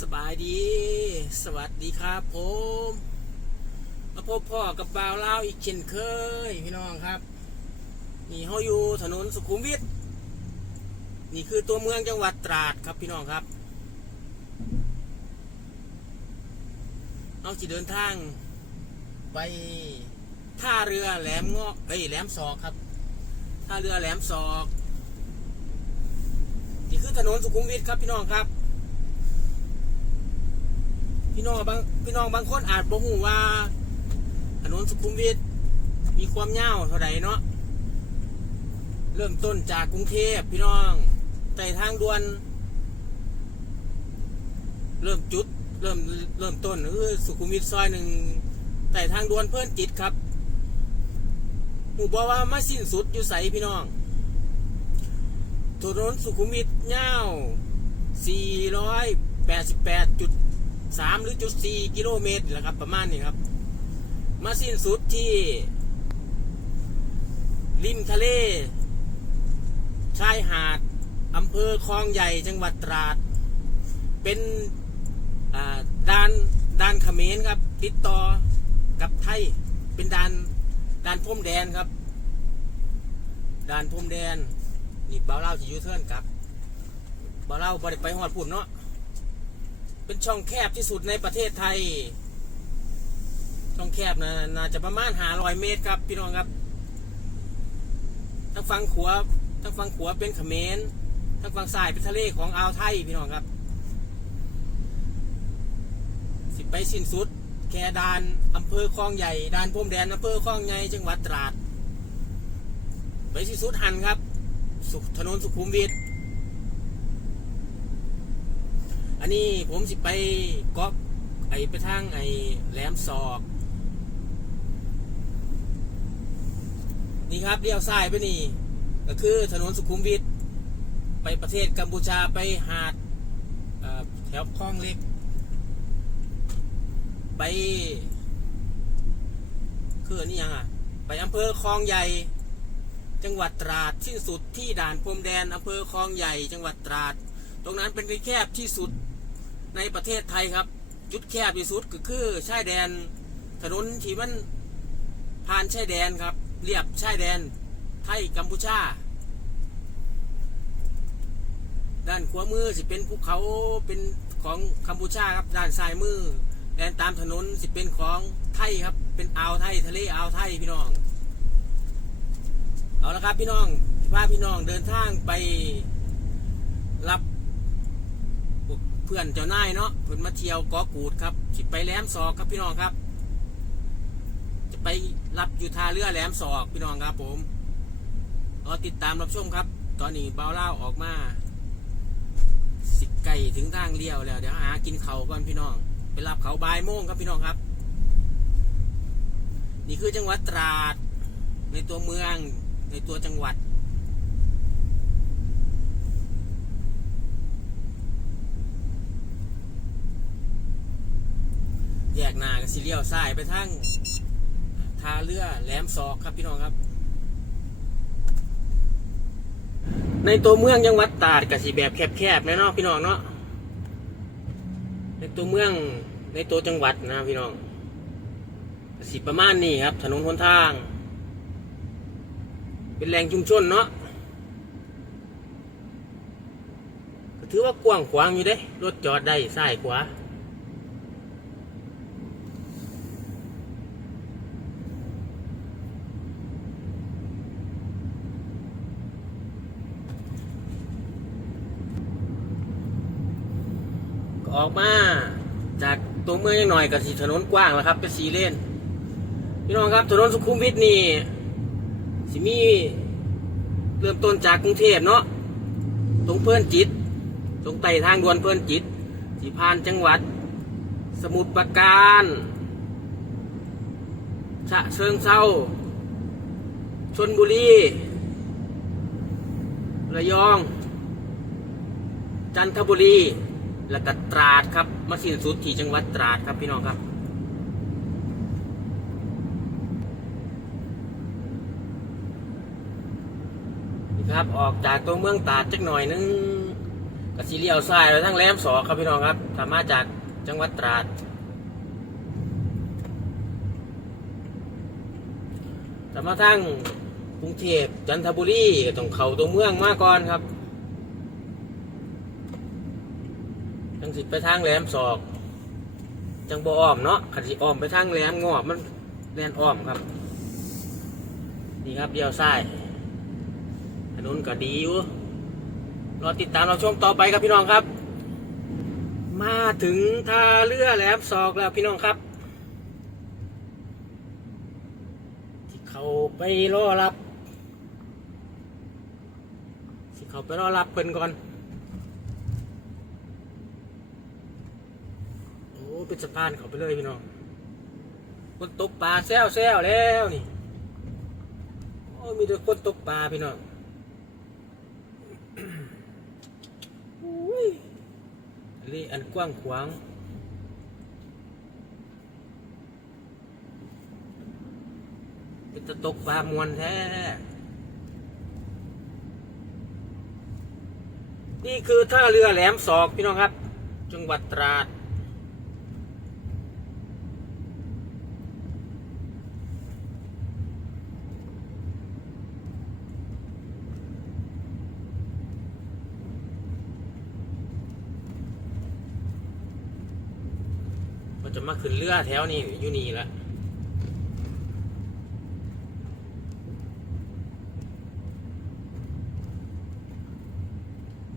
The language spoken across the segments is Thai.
สบายดี สวัสดีครับผมมาพบพ่อกับบ่าวเล่าอีกเช่นเคย พี่น้องครับ นี่เขาอยู่ถนนสุขุมวิทนี่คือตัวเมืองจังหวัดตราดครับพี่น้องครับเอาจะเดินทาง ไปท่าเรือแหลมเงาะเอ้ยแหลมศอกครับท่าเรือแหลมศอก นี่คือถนนสุขุมวิทครับพี่น้องครับ พี่น้องบางพี่น้องบางคนอาจบ่ฮู้ว่า ถนนสุขุมวิทมีความยาวเท่าไหร่เนาะเริ่มต้นจากกรุงเทพพี่น้องไต่ทางด่วน เริ่มจุด เริ่มเริ่มต้นคือสุขุมวิทซอยหนึ่งไต่ทางด่วนเพื่อนจิตครับหูบอกว่ามาสิ้นสุดอยู่ใสพี่น้องถนนสุขุมวิทยาว488จุด สามหรือจุดสี่กิโลเมตรแหละครับ ประมาณนี้ครับ มาสิ้นสุดที่ ริมทะเล ชายหาดอำเภอคลองใหญ่จังหวัดตราด เป็นด่านด่านเขมรครับ ติดต่อกับไทย เป็นด่านด่านพรมแดนครับด่านพรมแดนนี่เบาวเล่าจะยูเทิร์นครับเบาวเล่าบริไปหอดปุ่นเนาะ เป็นช่องแคบที่สุดในประเทศไทย ช่องแคบนะน่าจะประมาณหาร้อยเมตรครับ พี่น้องครับทั้งฝั่งขวาทั้งฝั่งขวาเป็นเขมรทั้งฝั่งซ้ายเป็นทะเลของอ่าวไทยพี่น้องครับ สิไปสิ้นสุด แค่ดานอำเภอคลองใหญ่ดานพรมแดนอำเภอคลองใหญ่จังหวัดตราด ไปสิ้นสุดหันครับ สุถนนสุขุมวิท อั นนี้ผมสิไปก๊อกไอไปทางไอแหลมศอก นี่ครับเลี้ยวซ้ายไปนี่ ก็คือถนนสุขุมวิทไปประเทศกัมพูชาไปหาดแถวคลองเล็ก ไปคืออันนี้ยังอะ ไปอำเภอคลองใหญ่ จังหวัดตราดสิ้นสุดที่ด่านพรมแดนอำเภอคลองใหญ่ จังหวัดตราด ตรงนั้นเป็นแคบที่สุด ในประเทศไทยครับ จุดแคบที่สุดก็คือชายแดน ถนนที่มันผ่านชายแดนครับเรียบชายแดน ไทยกัมพูชา ด้านขวามือสิเป็นภูเขาเป็นของกัมพูชาครับ ด้านซ้ายมือแดนตามถนนสิเป็นของไทยครับ เป็นอ่าวไทยทะเลอ่าวไทยพี่น้อง เอาละครับพี่น้องพาพี่น้องเดินทางไปรับ เพื่อนเจ้านายเนาะเพื่อนมาเที่ยวกาะกูดครับสิไปแหลมศอกครับพี่น้องครับ จะไปรับอยู่ท่าเรือแหลมศอกพี่น้องครับผมรอติดตามรับชมครับ ตอนนี้เบาเล่าออกมา สิไก่ถึงทางเลี้ยวแล้ว เดี๋ยวหากินเขาก่อนพี่น้อง ไปรับเขาบ่ายโมงครับพี่น้องครับ นี่คือจังหวัดตราด ในตัวเมืองในตัวจังหวัด แยกหน้ากับ สิเลียวซ้ายไปทางท่าเรือแหลมศอกครับพี่น้องครับ ในตัวเมืองจังหวัดตราดกับสีแบบแคบๆนะเนาะพี่น้องเนาะในตัวเมืองในตัวจังหวัดนะพี่น้องสิประมาณนี้ครับ ถนนหนทาง เป็นแหล่งชุมชนเนาะถือว่ากว้างขวางอยู่เด้รถจอดได้ซ้ายขวา ออกมาจากตัวเมืองยังหน่อยกับสีถนนกว้างแล้วครับ เป็นสีเลนพี่น้องครับถนนสุขุมวิทนี่สิมีเริ่มต้นจากกรุงเทพเนาะตรงเพื่อนจิต ตรงไต่ทางด่วนเพื่อนจิตสีพานจังหวัด สมุทรปราการฉะเชิงเซาชนบุรีระยอง จันทบุรี แล้วก็ตราดครับมาสิ้นสุดที่จังหวัดตราดครับพี่น้องครับนี่ครับออกจากตัวเมืองตราดจักหน่อยนึงกสิเลียวซ้ายไปทางแหลมสอครับพี่น้องครับสามารถจากจังหวัดตราดแต่มาทางกรุงเทพจันทบุรีต้องเข้าตัวเมืองมาก่อนครับ จังสิไปทางแหลมสอก จังบ่อ้อมเนาะขันสิอ้อมไปทางแหลมงอบมันแลนอ้อมครับ นี่ครับเดียวซ้ายถนนก็ดีอยู่รอติดตามเราชมต่อไปครับพี่น้องครับ มาถึงท่าเรือแหลมศอกแล้วพี่น้องครับ ที่เขาไปรอรับที่เขาไปรอรับเพิ่นก่อน โอ้ เป็นสะพานเขาไปเลยพี่น้องคนตกปลาแซวแซวแล้วนี่โอ้มีแต่คนตกปลาพี่น้องอุ้ยนี่อันกว้างขวางเป็นตะตกปลามวนแท้ นี่คือท่าเรือแหลมศอกพี่น้องครับ จังหวัดตราด จะมาขึ้นเรือแถวนี้อยู่นี่ละ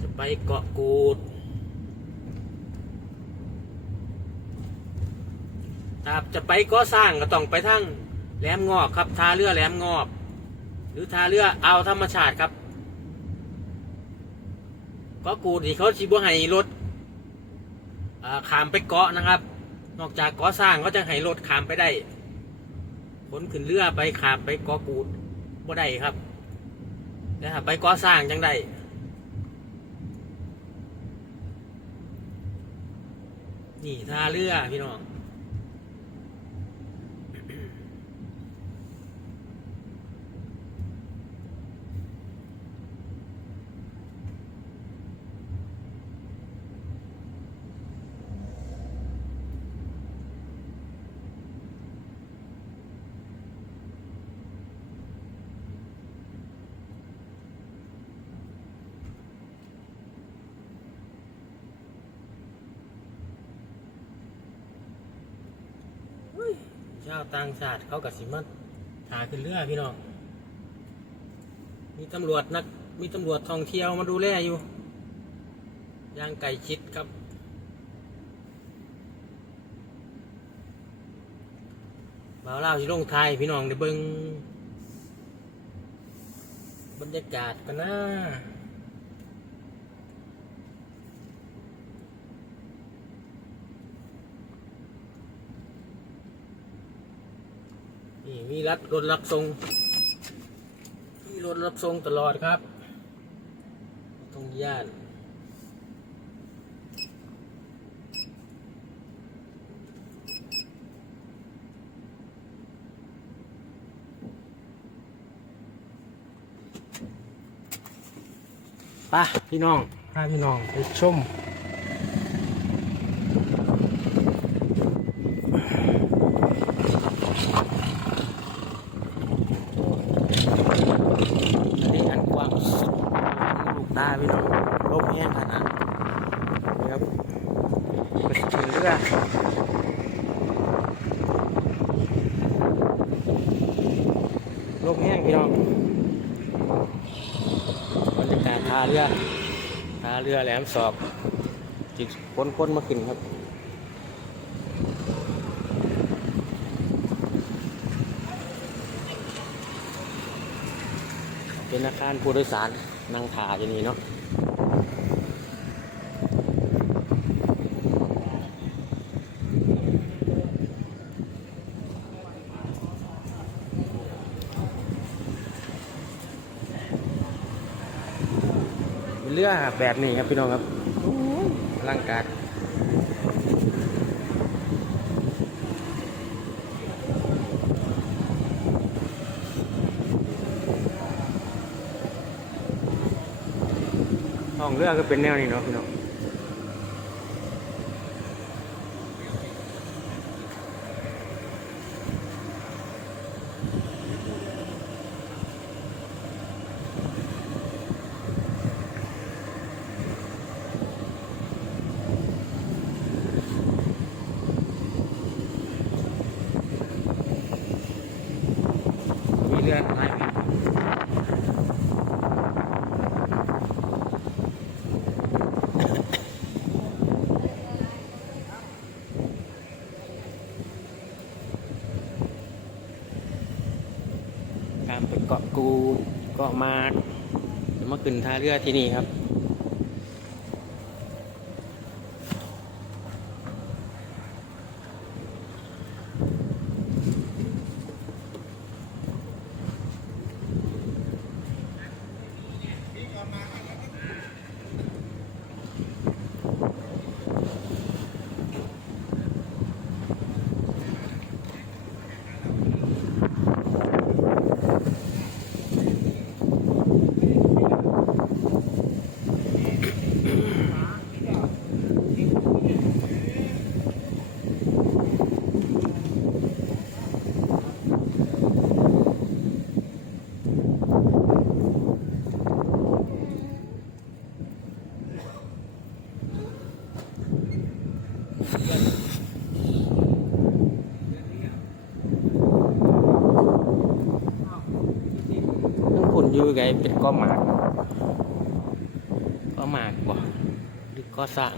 จะไปเกาะกูด ถ้าจะไปก่อสร้างก็ต้องไปทั้งแหลมงอบครับท่าเรือแหลมงอบ หรือท่าเรือเอาธรรมชาติครับเกาะกูดนี่เขาชิบวให้รถขามไปเกาะนะครับ นอกจากก่อสร้างก็จะให้รถขามไปได้ขนขึ้นเรือไปขามไปก่อกูดบ่ได้ครับนะครับไปก่อสร้างจังได้นี่ท่าเรือพี่น้องชาวต่างชาติเขากับสิมาหาขึ้นเรือพี่น้อง มีตำรวจนัก มีตำรวจท่องเที่ยวมาดูแลอยู่ย่างไก่ชิดครับบ่าวเล่าที่ลงไทยพี่น้องได้เบิงบรรยากาศกันนะ นี่มีรถรถรับส่งมีรถรับส่งตลอดครับตรงย่านไป่ะพี่น้องพาพี่น้องไปชม อันนี้อันกว้างลูกตาพี่น้องลมแห้งขนาดนี่ครับก็จะถึงเรือ ลมแห้งพี่น้องบรรยากาศท่าเรือท่าเรือแหลมสอบจิตคนคนๆมาขึ้นครับเป็นอาคารผู้โดยสารนั่งถ่าอยู่นี่เนาะ รือแบบนี้ครับพี่น้องครับร่างกายห้องเรือก็เป็นแนวนี้เนาะพี่น้องมี เรือหลายการเป็นเกาะกูเกาะมาดเดี๋ยวมาขึ้นท่าเรือที่นี่ครับ อยู่ไงเป็นก้อหมากเก็หมากบ่หรือเก็สร้าง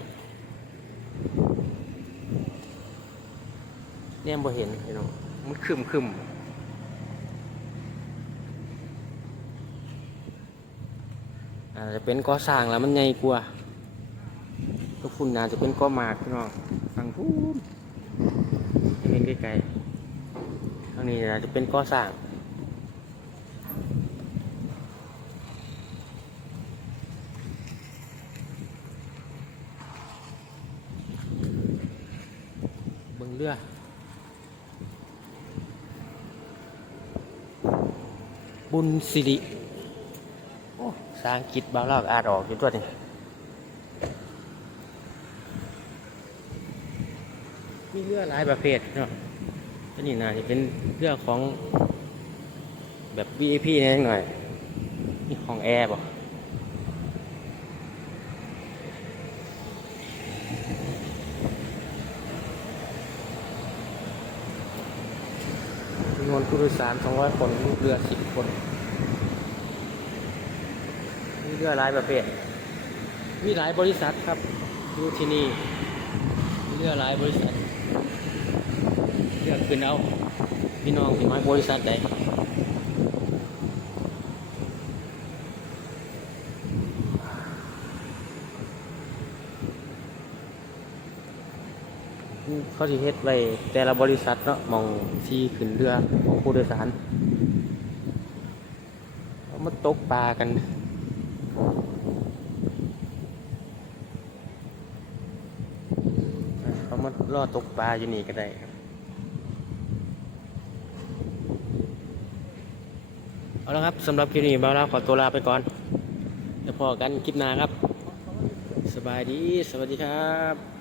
เนี่ยบ่เห็นพี่น้องมันคึมคึมอาจจะเป็นก่อสร้างแล้วมันใหญ่กว่าทุกคุณอาจจะเป็นก่อหมากพี่น้องฟังพูดเห็นไกลๆทางนี้อาจจะเป็นก่อสร้าง เบิ่งเรือ บุญสิริโอ้สร้างกิจบางเล่าก็อ่าดออกอยู่ตัวนี้มีเรือหลายประเภทเนาะตัวนี้นะจะเป็นเรือของแบบ VIP นิดหน่อยนี่ของแอร์ป่ะจำนวน ผู้โดยสาร 200 คนลูกเรือ 10 คนมีเรือหลายประเภท มีหลายบริษัทครับอยู่ที่นี่มีเรือหลายบริษัทเลือกขึ้นเอาพี่น้องพี่น้อยบริษัทใด เขาสิเฮ็ดไว้แต่ละบริษัทเนาะมองที่ขึ้นเรือของผู้โดยสารเอามาตกปลากันเขามาล่อตกปลาอยู่นี่ก็ได้ครับเอาละครับสำหรับคลิปนี้บ่าวลาขอตัวลาไปก่อนเดี๋ยวพอกันคลิปหน้าครับ สบายดี สวัสดีครับ